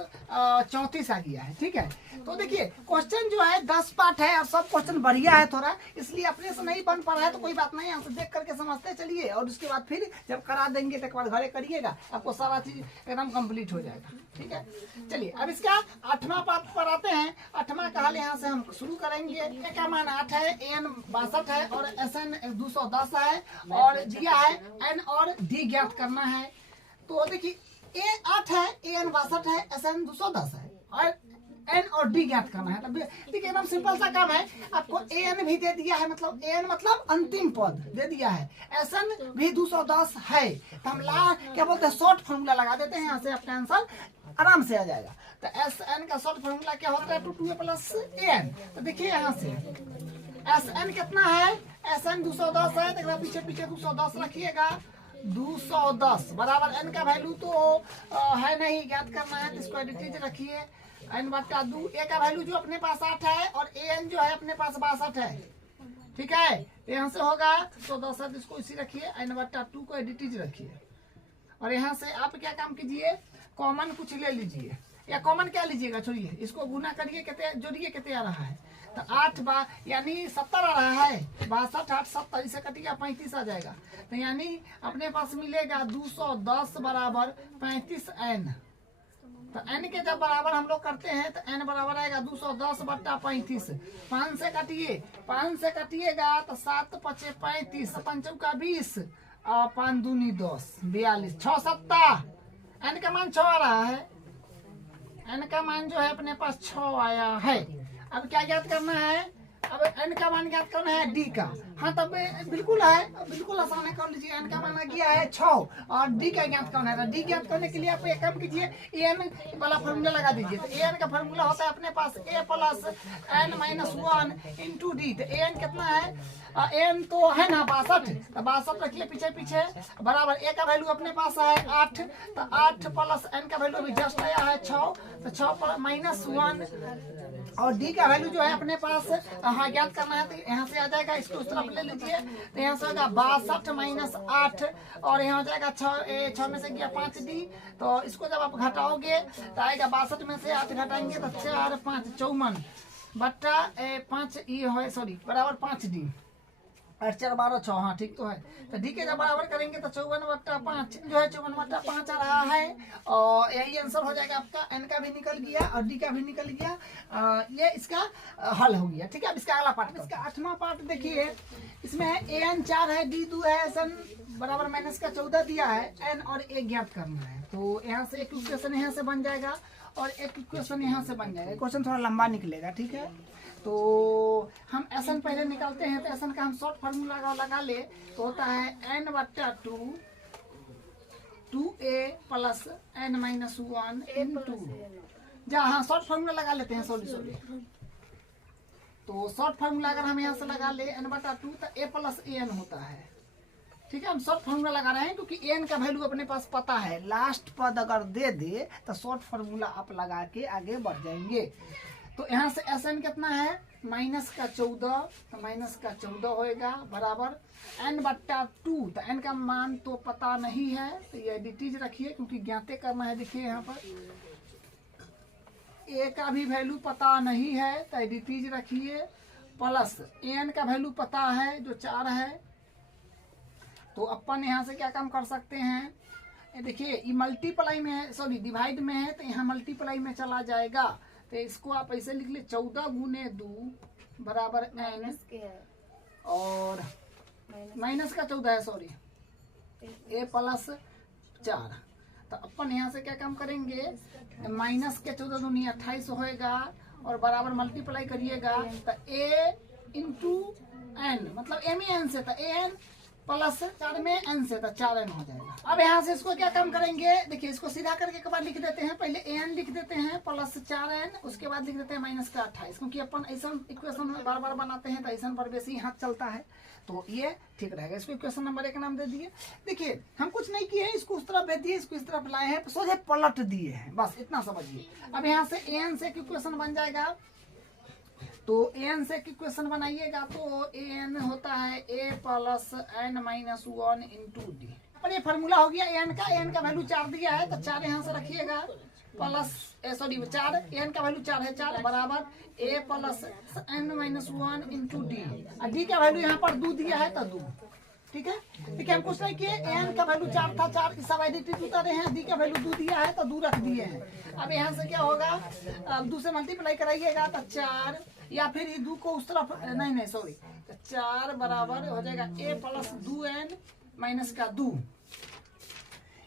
34 आ गया है। ठीक है, तो देखिए क्वेश्चन जो है 10 पार्ट है और सब क्वेश्चन बढ़िया है थोड़ा, इसलिए अपने से नहीं बन पा रहा है तो कोई बात नहीं, यहाँ से देख करके समझते चलिए और उसके बाद फिर जब करा देंगे तो एक बार घरे करिएगा, आपको सारा चीज एकदम कंप्लीट हो जाएगा। ठीक है, चलिए अब इसका 8वां पार्ट पर आते हैं। 8वां का हाल यहाँ से हम शुरू करेंगे। a का मान 8 है, an 62 है और sn 210 है और दिया है n और d ज्ञात करना है। तो देखिए a 8 है, an 62 है, sn 210 है और n और d ज्ञात करना है। तब देखिए एकदम सिंपल सा काम है, आपको an भी दे दिया है, मतलब an मतलब अंतिम पद दे दिया है, sn भी 210 है। तो हम क्या बोलते हैं, शॉर्ट फॉर्मूला लगा देते हैं, यहाँ से आपका आंसर आराम से आ जाएगा। तो sn का शॉर्ट फॉर्मूला क्या होता है, 2a प्लस an। तो देखिए यहाँ से sn कितना है, sn 210 है, तो पीछे पीछे 210 रखिएगा, 210 बराबर n का वैल्यू तो है नहीं, ज्ञात करना है तो इसको एडिटिव रखिए, n बटा 2। a का वैल्यू जो अपने पास 8 है और an जो है अपने पास 62 है। ठीक है, यहाँ से होगा 210 है, इसको इसी रखिए, n बटा 2 को एडिटिव रखिए। और यहाँ से आप क्या काम कीजिए, कॉमन कुछ ले लीजिए, या कॉमन क्या लीजिएगा, छोड़िए, इसको गुना करिए, कितने जोड़िए, कितने आ रहा है, तो 8 यानी 70 आ रहा है, 62 8 70 से कटिएगा 35 आ जाएगा। तो यानी अपने पास मिलेगा 210 बराबर 35n। तो n के जब बराबर हम लोग करते हैं तो n बराबर आएगा 210 बट्टा 35। 5 से काटिए, 5 से काटिएगा तो 7 पचे 35, 5 का 20 और 5 दूनी 10 42, 6 7 n का मान 6 आ रहा है, n का मान जो है अपने पास 6 आया है। अब क्या ज्ञात करना है, अब n का मान ज्ञात करना है d का। हाँ तब बिल्कुल है, बिल्कुल आसान है, कर लीजिए। n का मान आ गया है 6 और d का ज्ञात करना है। d ज्ञात करने के लिए आप एक काम कीजिए, an वाला फार्मूला लगा दीजिए। तो an का फार्मूला होता है अपने पास a plus n minus 1 into D. तो an कितना है, n तो है ना 62, तो 62 रखिए पीछे पीछे, बराबर a का वैल्यू अपने पास है 8, तो 8 प्लस n का वैल्यू अभी जस्ट आया है 6, तो 6 माइनस 1 और d का वैल्यू जो है अपने पास हाँ ज्ञात करना है। तो यहाँ से आ जाएगा, इसको उस तरफ ले लीजिए, तो यहाँ से होगा 62 माइनस 8 और यहाँ हो जाएगा 6 में से गया 5d। तो इसको जब आप घटाओगे तो आएगा 62 में से 8 घटाएंगे तो 4 5 54 बट्टा 5 ये है, सॉरी बराबर 5d, 8 4 12 6, हाँ ठीक तो है। तो डी के जब बराबर करेंगे तो 54 बट्टा 5 जो है 54 बट्टा 5 आ रहा है और यही आंसर हो जाएगा आपका। एन का भी निकल गया और डी का भी निकल गया, ये इसका हल हो गया। ठीक है, अब इसका अगला पार्ट, इसका 8वां पार्ट देखिए, इसमें ए एन 4 है, डी 2 है, एस एन बराबर माइनस का 14 दिया है, एन और ए ज्ञात करना है। तो यहाँ से एक इक्वेशन यहाँ से बन जाएगा और एक इक्वेशन यहाँ से बन जाएगा। क्वेश्चन थोड़ा लंबा निकलेगा, ठीक है। तो हम एसन पहले निकालते हैं, तो एसन का हम शॉर्ट फार्मूला लगा ले तो होता है n बट्टा 2a plus n minus 1 into, हाँ शॉर्ट फार्मूला लगा लेते हैं, सॉरी। तो शॉर्ट फार्मूला अगर हम यहाँ से लगा ले n बट्टा 2 तो a प्लस an होता है। ठीक है, हम शॉर्ट फार्मूला लगा रहे हैं क्योंकि n का वैल्यू अपने पास पता है, लास्ट पद अगर दे दे तो शॉर्ट फार्मूला आप लगा के आगे बढ़ जाएंगे। तो यहाँ से एस एन कितना है माइनस का 14, तो माइनस का 14 होएगा बराबर n बट्टा 2। तो n का मान तो पता नहीं है, तो ये एडिटीज रखिए क्योंकि ज्ञाते करना है। देखिए यहाँ पर a का भी वैल्यू पता नहीं है, तो एडिटीज रखिए प्लस n का वैल्यू पता है जो 4 है। तो अपन यहाँ से क्या काम कर सकते हैं, देखिए ये मल्टीप्लाई में है, सॉरी डिवाइड में है, तो यहाँ मल्टीप्लाई में चला जाएगा। तो इसको आप ऐसे लिख ले 14 गुने 2 बराबर n और माइनस का 14 है, सॉरी a प्लस 4। तो अपन यहाँ से क्या काम करेंगे, माइनस के 14 दूनी 28 होएगा और बराबर मल्टीप्लाई करिएगा तो a इंटू एन, मतलब m में n से, तो a n प्लस 4 में n से, तो 4n हो जाएगा। अब यहाँ से इसको क्या काम करेंगे, देखिए इसको सीधा करके एक बार लिख देते हैं, पहले an लिख देते हैं प्लस 4n, उसके बाद लिख देते हैं माइनस का 28, क्योंकि अपन ऐसा इक्वेशन बार बार बनाते हैं तो ऐसा पर बेसी हाथ चलता है, तो ये ठीक रहेगा। इसको इक्वेशन नंबर 1 नाम दे दिए। देखिए हम कुछ नहीं किए हैं, इसको उस तरफ भेज दिए, इसको इस तरफ लाए हैं, सोझे पलट दिए हैं, बस इतना समझिए। अब यहाँ से an से इक्वेशन बन जाएगा, तो an से इक्वेशन बनाइएगा तो an होता है a plus n minus 1 into D. पर ये फार्मूला हो गया an का वैल्यू 4 दिया है, तो 4 यहाँ से रखिएगा प्लस सॉरी 4, n का वैल्यू 4 है, 4 बराबर a plus n minus 1 into D. और डी का वैल्यू यहाँ पर 2 दिया है, तो 2, ठीक है। देखिए हम कुछ नहीं किए, n का वैल्यू 4 था, 4 सब एडिटिव उतारे हैं, डी का वैल्यू 2 दिया है तो 2 रख दिए हैं। अब यहाँ से क्या होगा, 2 से मल्टीप्लाई कराइएगा तो 4, या फिर ये 2 को उस तरफ नहीं सॉरी, तो 4 बराबर हो जाएगा a प्लस 2n माइनस का 2।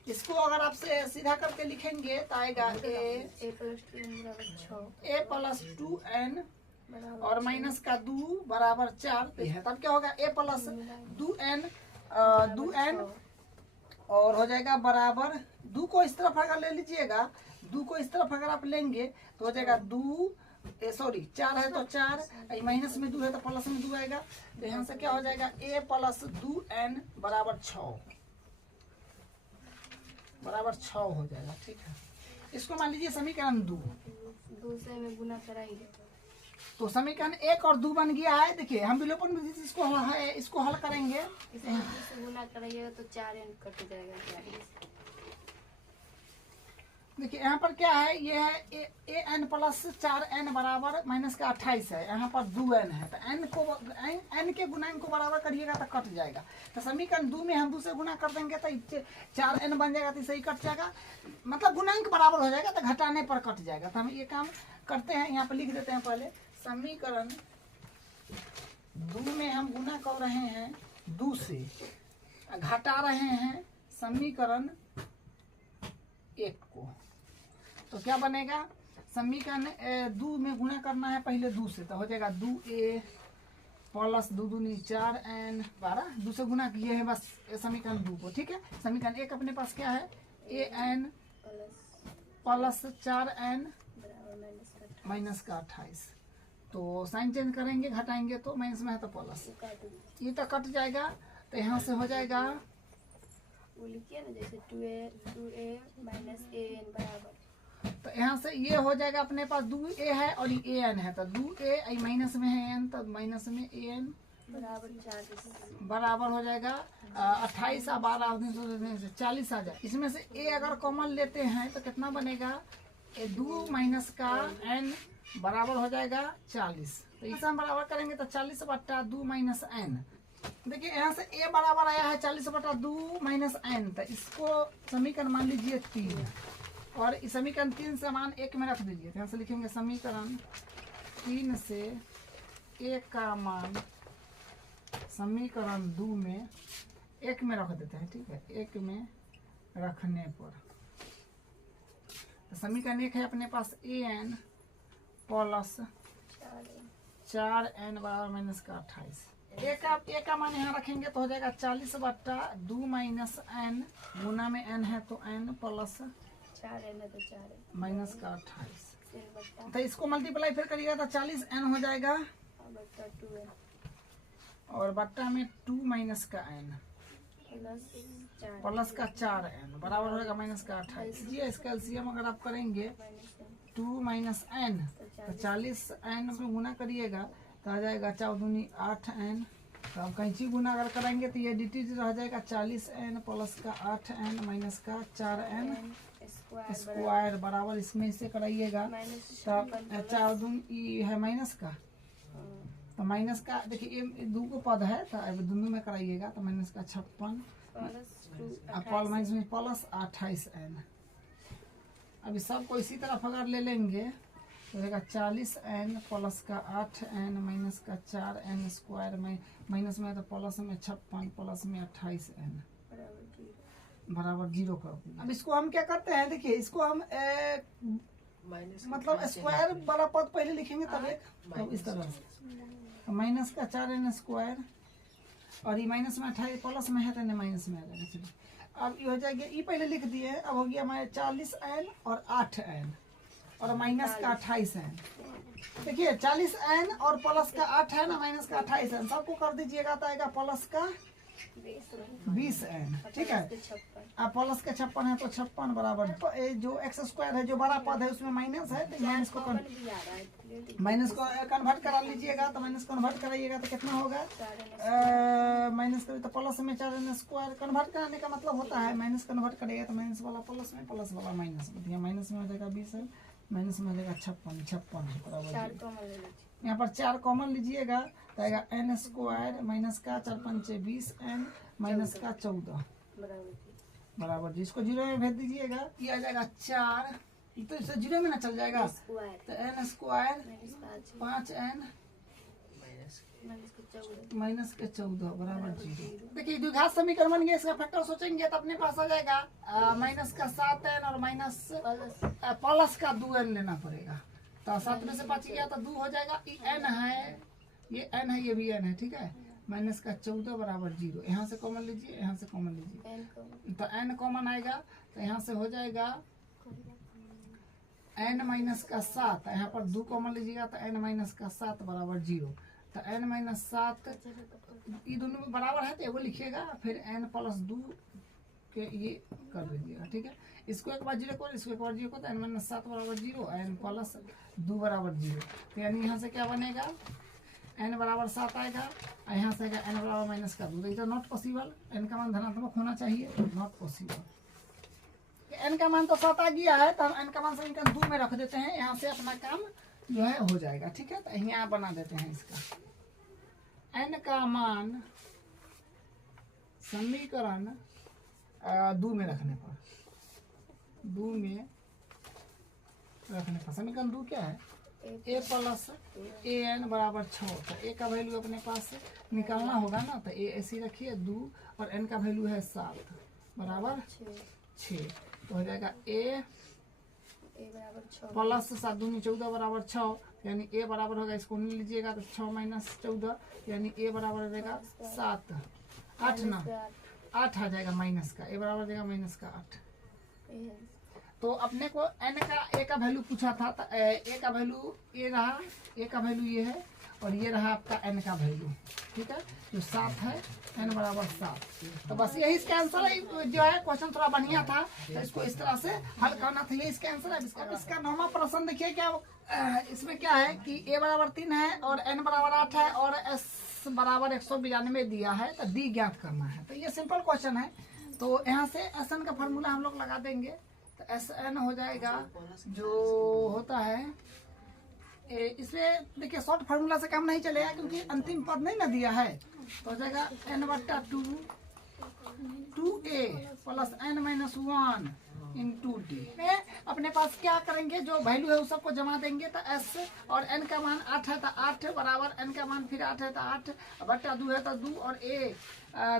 इसको अगर आपसे सीधा करके लिखेंगे तो आएगा a प्लस 2n और माइनस का 2 बराबर 4, तब क्या होगा a प्लस 2n और हो जाएगा बराबर 2 को इस तरफ अगर ले लीजिएगा, 2 को इस तरफ अगर आप लेंगे तो हो जाएगा 2 सॉरी 4 है तो 4, माइनस में 2 है तो प्लस में 2 आएगा। तो यहाँ से क्या हो जाएगा a प्लस 2n बराबर 6 हो जाएगा, ठीक है। इसको मान लीजिए समीकरण 2 से में गुना कराइए, तो समीकरण 1 और 2 बन गया है। देखिए हम विलोपन विधि से इसको हल करेंगे, इसे गुना कराइएगा तो 4n कट जाएगा। देखिए यहाँ पर क्या है, ये है ए एन प्लस 4n बराबर माइनस का 28 है, यहाँ पर 2n है, तो n के गुणांक को बराबर करिएगा तो कट जाएगा। तो समीकरण 2 में हम 2 से गुना कर देंगे तो 4n बन जाएगा, तो सही कट जाएगा, मतलब गुणांक बराबर हो जाएगा, तो घटाने पर कट जाएगा। तो हम ये काम करते हैं, यहाँ पर लिख देते हैं पहले समीकरण 2 में हम गुना कर रहे हैं 2 से, घटा रहे हैं समीकरण 1 को, तो क्या बनेगा, समीकरण 2 में गुना करना है पहले 2 से, तो हो जाएगा 2a प्लस 2 दूनी 4n 12, 2 से गुना किए हैं बस समीकरण 2 को, ठीक है। समीकरण 1 अपने पास क्या है, an प्लस 4n माइनस का 28, तो साइन चेंज करेंगे, घटाएंगे तो माइनस में है तो प्लस, ये तो कट जाएगा। तो यहाँ से हो जाएगा, वो लिखिए ना जैसे 2a माइनस an बराबर, तो यहाँ से ये हो जाएगा अपने पास 2a है और ये an है, तो 2a माइनस में है n, तो माइनस में an बराबर हो जाएगा 28 और 12 40 आ जाए। इसमें से a अगर कॉमन लेते हैं तो कितना बनेगा, 2 माइनस का n बराबर हो जाएगा 40, तो इसे हम बराबर करेंगे तो 40 बट्टा 2 माइनस n। देखिए यहाँ से a बराबर आया है 40 बटा 2 माइनस n, तो इसको समीकरण मान लीजिए 3, और इस समीकरण 3 से मान 1 में रख दीजिए। यहाँ से लिखेंगे समीकरण 3 से 1 का मान समीकरण 2 में 1 में रख देते हैं, ठीक है। 1 में रखने पर तो समीकरण 1 है अपने पास an प्लस 4n बराबर माइनस का 28। एक का मान यहाँ रखेंगे तो हो जाएगा 40 बट्टा 2 माइनस n, गुना में n है तो n प्लस 4n है तो 4n माइनस का 28, तो इसको मल्टीप्लाई फिर करिएगा तो 40n हो जाएगा, और बट्टा में 2 माइनस का n प्लस का 4n बराबर हो जाएगा माइनस का 28। जी इसका एलसीएम अगर आप करेंगे 2 माइनस एन, तो 40 एन में गुना करिएगा तो आ जाएगा 4 दूनी 8 एन। तो अब कैंची गुना अगर करेंगे तो ये डी टी रह जाएगा 40 एन प्लस का 8 एन माइनस का 4 एन स्क्वायर बराबर इसमें से कराइएगा। तब 4 दून ई है माइनस का, तो माइनस का देखिए ये दो को पद है तो अब दोनों में कराइएगा तो माइनस का 56 पल माइनस में प्लस 28 एन। अभी सबको इसी तरफ अगर ले लेंगे तो रहेगा 40 एन प्लस का 8 एन माइनस का 4 एन स्क्वायर में माइनस में तो प्लस में 56 प्लस में 28 एन बराबर 0 कर। अब इसको हम क्या करते हैं, देखिए इसको हम मतलब स्क्वायर वाला पद पहले लिखेंगे तब एक, तो इस तरह से माइनस का 4 एन स्क्वायर और ये माइनस में 28 प्लस में है तो माइनस में आ जाएगा। चलिए अब ये हो जाएगा, ये पहले लिख दिए, अब हो गया हमारे 40 एन और 8 एन और माइनस का 28 एन। देखिए 40 एन और प्लस का 8 एन और माइनस का 28 एन सबको कर दीजिएगा तो आएगा प्लस का 20 एन, ठीक है। अब प्लस का 56 है तो 56 बराबर जो एक्स स्क्वायर है जो बड़ा पद है उसमें माइनस है तो माइनस को कन्वर्ट करा लीजिएगा, तो माइनस कन्वर्ट कराइएगा तो कितना होगा माइनस करिए तो प्लस में 4 एन स्क्वायर। कन्वर्ट कराने का मतलब होता है माइनस कन्वर्ट करेगा तो माइनस वाला प्लस में प्लस वाला माइनस में, माइनस में हो जाएगा 20 है माइनस में हो जाएगा 56 बराबर। यहाँ पर 4 कॉमन लीजिएगा तो आएगा एन स्क्वायर माइनस का 4 पंचे 20 एन माइनस का 14 बराबर जी। इसको 0 में भेज दीजिएगा, ये आ जाएगा 4, तो इससे 0 में ना चल जाएगा तो एन स्क्वायर 5 एन माइनस के 14 बराबर 0। देखिए द्विघात समीकरण बन गया, इसका फैक्टर सोचेंगे तो अपने पास आ जाएगा माइनस का 7 एन और माइनस प्लस का 2 एन लेना पड़ेगा। तो 7 में से 5 गया तो 2 हो जाएगा, ये एन है ये एन है ये भी एन है, ठीक है। माइनस का 14 बराबर 0, यहाँ से कॉमन लीजिए यहाँ से कॉमन लीजिए तो एन कॉमन आएगा तो यहाँ से हो जाएगा एन माइनस का 7, यहाँ पर 2 कॉमन लीजिएगा तो एन माइनस का 7 बराबर 0। तो एन माइनस 7 ये दोनों में बराबर है तो एगो लिखिएगा, फिर एन प्लस 2 के ये कर दीजिएगा, ठीक है। इसको एक बार 0 को इसको एक बार 0 को तो एन माइनस 7 बराबर 0 एन प्लस 2 बराबर 0। तो यानी यहाँ से क्या बनेगा एन बराबर 7 आएगा और यहाँ से आएगा एन बराबर माइनस का 2। तो नॉट पॉसिबल, एन का मान धनात्मक होना चाहिए, नॉट पॉसिबल। एन का मान तो 7 आ गया है तो हम एन का मान समीकरण 2 में रख देते हैं, यहाँ से अपना काम जो है हो जाएगा, ठीक है। तो यहाँ बना देते हैं इसका एन का मान समीकरण 2 में रखने पर, 2 में रखने पर समीकरण 2 क्या है ए प्लस ए एन बराबर 6। तो ए का वैल्यू अपने पास निकालना होगा ना, तो ए ऐसी रखिए 2 और एन का वैल्यू है 7 बराबर 6। तो हो जाएगा ए प्लस 7 दूनी 14 बराबर 6, यानी ए बराबर होगा, इसको नहीं लीजिएगा तो 6 माइनस 14 यानी ए बराबर हो जाएगा 7 8 ना 8 आ जाएगा माइनस का, ए बराबर हो जाएगा माइनस का 8। तो अपने को एन का ए का वैल्यू पूछा था तो ए का वैल्यू ये रहा, ए का वैल्यू ये है और ये रहा आपका एन का वैल्यू, ठीक है, जो 7 है एन बराबर 7। तो बस यही इसका आंसर है। जो है क्वेश्चन थोड़ा बढ़िया था तो इसको इस तरह से हल करना था, ये इसका आंसर है। इसका 9वां प्रश्न देखिए क्या इसमें क्या है कि ए बराबर 3 है और एन बराबर 8 है और एस बराबर 192 दिया है, तो डी ज्ञात करना है। तो ये सिंपल क्वेश्चन है। तो यहाँ से एस एन का फॉर्मूला हम लोग लगा देंगे, तो एस एन हो जाएगा जो होता है इसमें देखिए शॉर्ट फार्मूला से काम नहीं चलेगा क्योंकि अंतिम पद नहीं ना दिया है, तो हो जाएगा एन बट्टा 2 A plus N minus 1 into D में अपने पास क्या करेंगे, जो वैल्यू है उस सबको जमा देंगे। तो एस और एन का मान 8 है तो 8 बराबर एन का मान फिर 8 है तो 8 बट्टा 2 है तो 2 और ए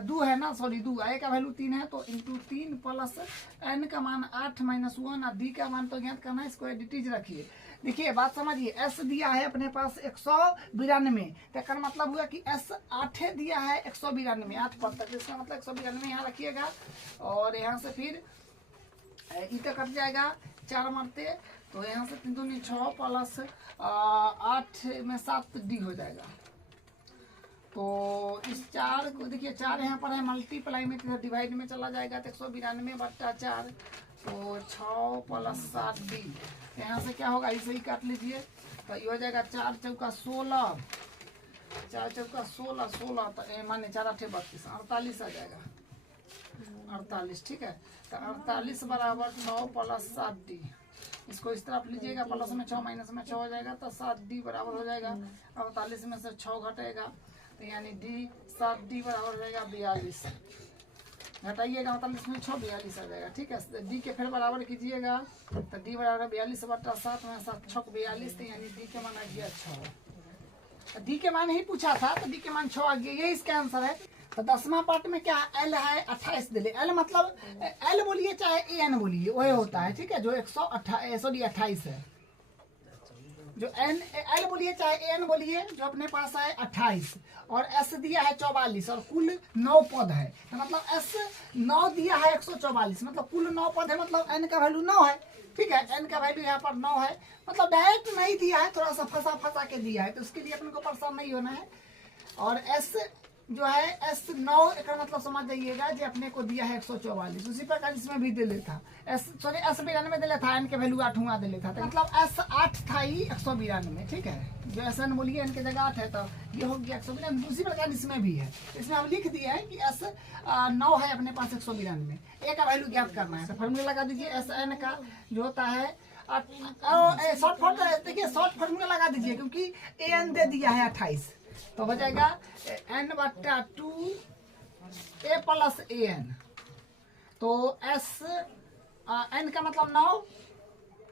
2 है ना, सॉरी 2 ए का वैल्यू 3 है तो इंटू 3 प्लस एन का मान 8 माइनस 1 और डी का मान तो ज्ञात करना है। इसको एडिटीज रखिए। देखिए बात समझिए, एस दिया है अपने पास 192, तो मतलब हुआ कि एस 8 दिया है 192 8 पद तक, इसका मतलब 192 यहाँ रखिएगा और यहाँ से फिर इतना कट जाएगा 4 मरते, तो यहाँ से 3 दूनी 6 प्लस 8 में 7 डी हो जाएगा। तो इस 4 को देखिए 4 यहाँ पर है मल्टीप्लाई में डिवाइड में चला जाएगा तो 192 बट्टा 4 तो 6 + 7 D। यहाँ से क्या होगा, इसे ही काट लीजिए। तो ये हो जाएगा 4 चौका 16, 4 चौका 16, 16 तो माने 4 8 32, 48 आ जाएगा, 48। ठीक है, तो 48 बराबर 6 + 7 D। इसको इस तरफ लीजिएगा, प्लस में 6 माइनस में 6 हो जाएगा, तो 7 D बराबर हो जाएगा। 48 में से 6 घटेगा, तो यानी D 7 D बराबर हो जाएगा 42। घटाइएगा 48 में 6, 42 आ जाएगा। ठीक है, तो D के फिर बराबर कीजिएगा, तो D बराबर 42/7 में 7 6 42, तो यानी D के मान आ गया 6। डी के मान ही पूछा था, तो डी के मान 6 आ गया, ये इसका आंसर है। तो 10वां पार्ट में क्या एल है 28 दिले। एल मतलब एल बोलिए चाहे एन बोलिए, वही होता है। ठीक है, जो 128 है, जो एन एल बोलिए चाहे एन बोलिए, जो अपने पास है 28 और एस दिया है 44 और कुल 9 पद है। तो मतलब एस 9 दिया है 144, मतलब कुल 9 पद है, मतलब एन का वैल्यू 9 है। ठीक है, एन का वैल्यू यहाँ पर 9 है, मतलब डायरेक्ट नहीं दिया है, थोड़ा सा फंसा के दिया है, तो उसके लिए अपने को परेशान नहीं होना है। और एस जो है एस 9 का मतलब समझ जाइएगा, जो अपने को दिया है 144, उसी प्रकार इसमें भी दे लेता एस, सॉरी एस 92 दे लेता, एन के वैल्यू 8 दे लेता, तो मतलब एस 8 था ही 192। ठीक है, जो एस एन बोलिए एन के जगह 8 है, तो ये हो गया 192। उसी प्रकार इसमें भी है, इसमें हम लिख दिए हैं कि एस 9 है अपने पास 192, ए का वैल्यू ज्ञात करना है। तो फॉर्मूला लगा दीजिए, एस एन का जो होता है शॉर्ट फॉर्मूला, देखिए शॉर्ट फॉर्मूला लगा दीजिए, क्योंकि ए एन दे दिया है 28, तो हो जाएगा n/2 a + an। तो एस एन का मतलब 9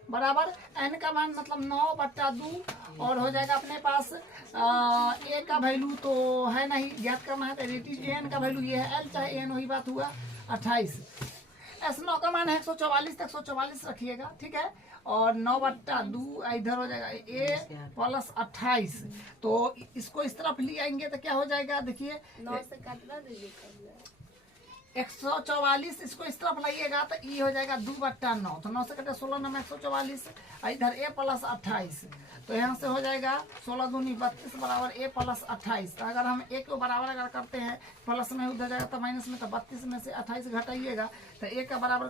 बराबर एन का मान मतलब 9/2, और हो जाएगा अपने पास ए का वैल्यू तो है नहीं, ज्ञात करना है, तो रिलेटिव एन का वैल्यू ये है, एल चाहे एन वही बात हुआ 28। एस 9 का मान है 144, तक 144 रखिएगा। ठीक है, और 9/2 इधर हो जाएगा ए + 28, तो इसको इस तरफ ले आएंगे तो क्या हो जाएगा, देखिए 9 से काटना दीजिए, 144, इसको इस तरफ लाइएगा तो ये हो जाएगा 2/9, तो 9 से कटे 16, 9 में 144, इधर ए + 28, तो यहाँ से हो जाएगा 16 दूनी 32 बराबर ए + 28। तो अगर हम ए को बराबर अगर करते हैं, प्लस में उधर जाएगा तो माइनस में, तो 32 में से 28 घटाइएगा, तो ए का बराबर